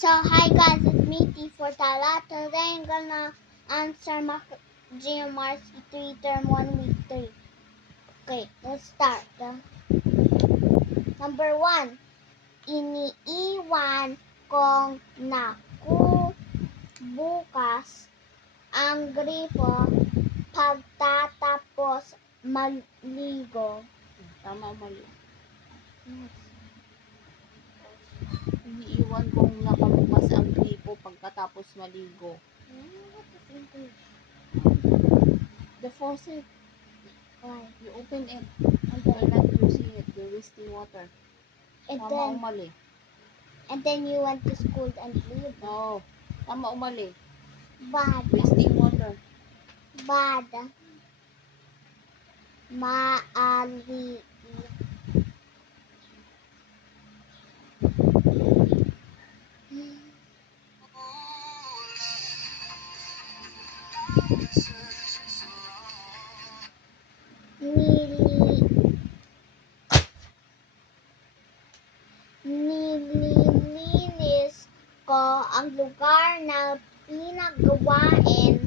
So, hi guys, it's me, T4Tala. Today I'm gonna answer GMRC 3 term 1 week 3. Okay, let's start. Number 1. Iniiwan kong naku bukas ang gripo pagtatapos maligo. Tama o mali? Iniiwan kong nakabukas ang gripo pagkatapos maligo. What is English? The faucet, Why? you open it. And You're then, not using it. You're wasting water. and Tama o then, mali? and then you went to school and leave. No. Tama o mali? Bad. Wasting water. Bad. Maali. Nililinis ko ang lugar na pinaggawain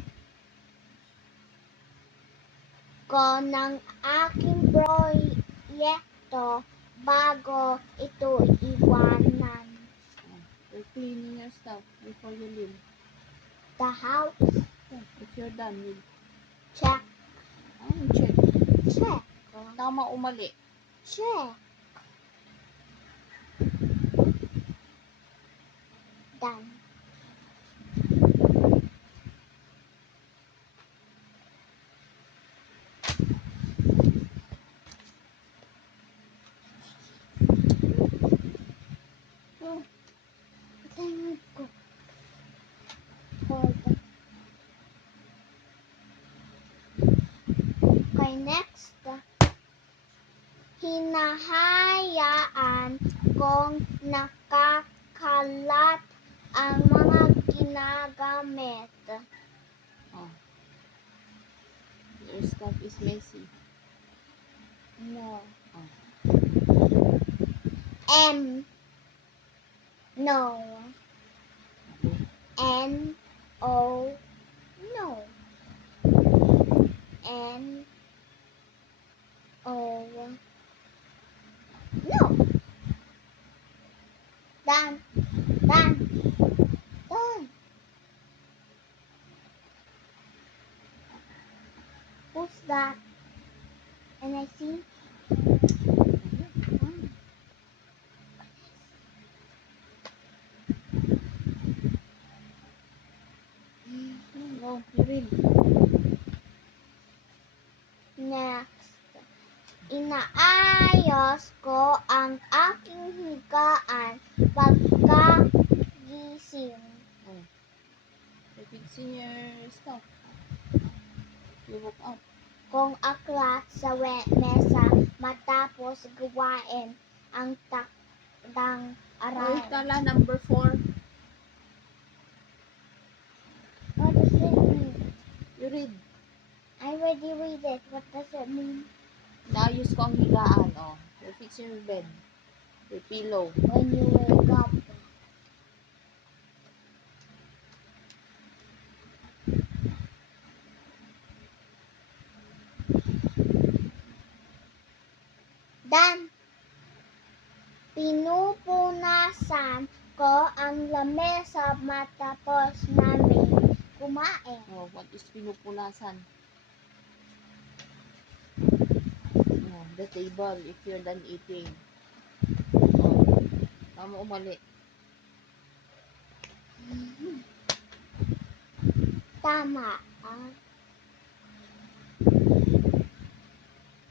ko ng aking proyekto bago ito iwanan. You're cleaning your stuff before you leave. The house. If you're done with Check. check. Check. Tama o mali? Check. Done. Oh. Tingnan ko. Hold on. Okay, next. Hinahayaan kong nakakalat ang mga ginagamit. Oh. Your stuff is messy. No. Oh. No. N-O. No. N-O. No. Done. Done. Done. Who's that? Can I see? No, you read. Next. Inaayos ko ang aking higaan pagkagising. Oh. You're fixing your stuff. You woke up. Kung aklat sa mesa matapos gawain ang takdang Hoy, aral. tala, number 4. What does it mean? You read. I already read it. What does it mean? Naayos ko ang higaan. Oh. You're fixing your bed. Your pillow. When you wake up. Dan, pinupunasan ko ang lamesa matapos namin kumain. Oh, what is pinupunasan? Oh, the table if you're done eating. Oh. Tama o mali? Tama.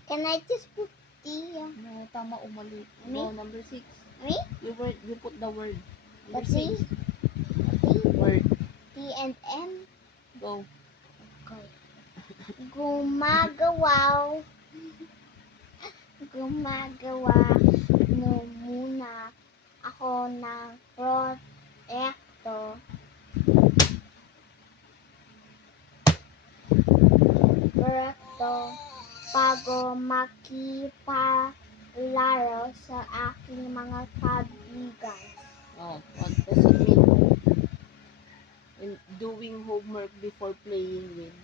Can I just put tea? No, tama o mali? Me? Go, number 6. Me? You put the word. The Number 6. T? The T? Word. T and M? Go. Okay. Gumagawa no muna ako ng proyekto bago makipalaro sa aking mga kaibigan. Oh, what does it mean? doing homework before playing with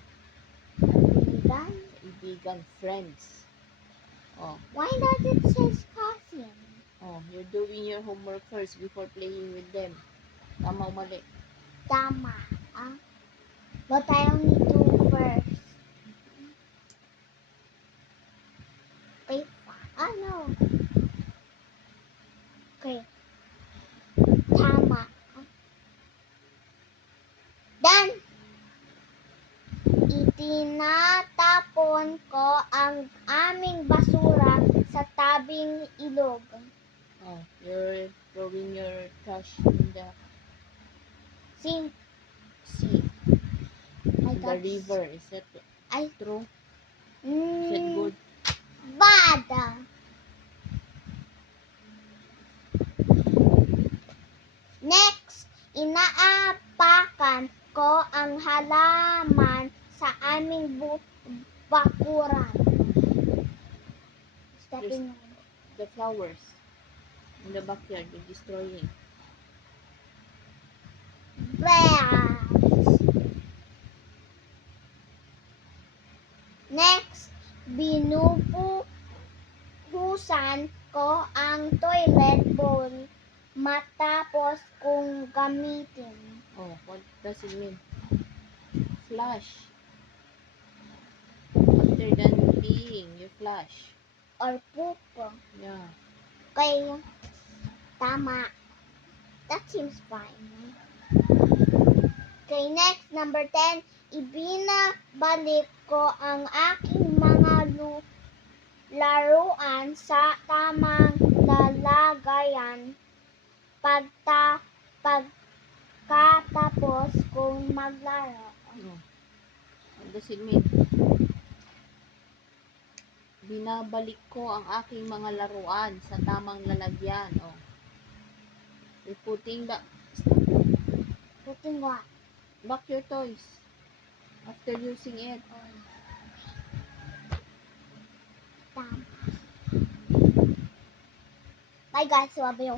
Kaibigan? kaibigan, friends. Oh, Why does it say cousin? oh, you're doing your homework first before playing with them. Tama o mali? Tama. Ah? But I only do first. Okay. Ano? Okay. Tama. Dan, itinatapon ko ang aming basura sa tabing ilog. Oh, you're throwing your trash in the Sim, sea, I in the thought- river. Is that I, true? Is that good? Bad. Next, inaapakan ko ang halaman sa aming bakuran. Stepping on. The flowers in the backyard, you're destroying. Brass. Next, binubuhusan ko ang toilet bowl matapos kong gamitin. Oh, what does it mean? Flush. After done peeing, you flush. Or poop. Yeah. Okay, tama. That seems fine. Okay, next, number 10. Ibinabalik ko ang aking mga laruan sa tamang lalagayan pagkatapos kong maglaro. Oh. What does it mean? Binabalik ko ang aking mga laruan sa tamang lalagyan. Oh. You're putting Putting what? back your toys after using it. Tama. Bye guys, love you.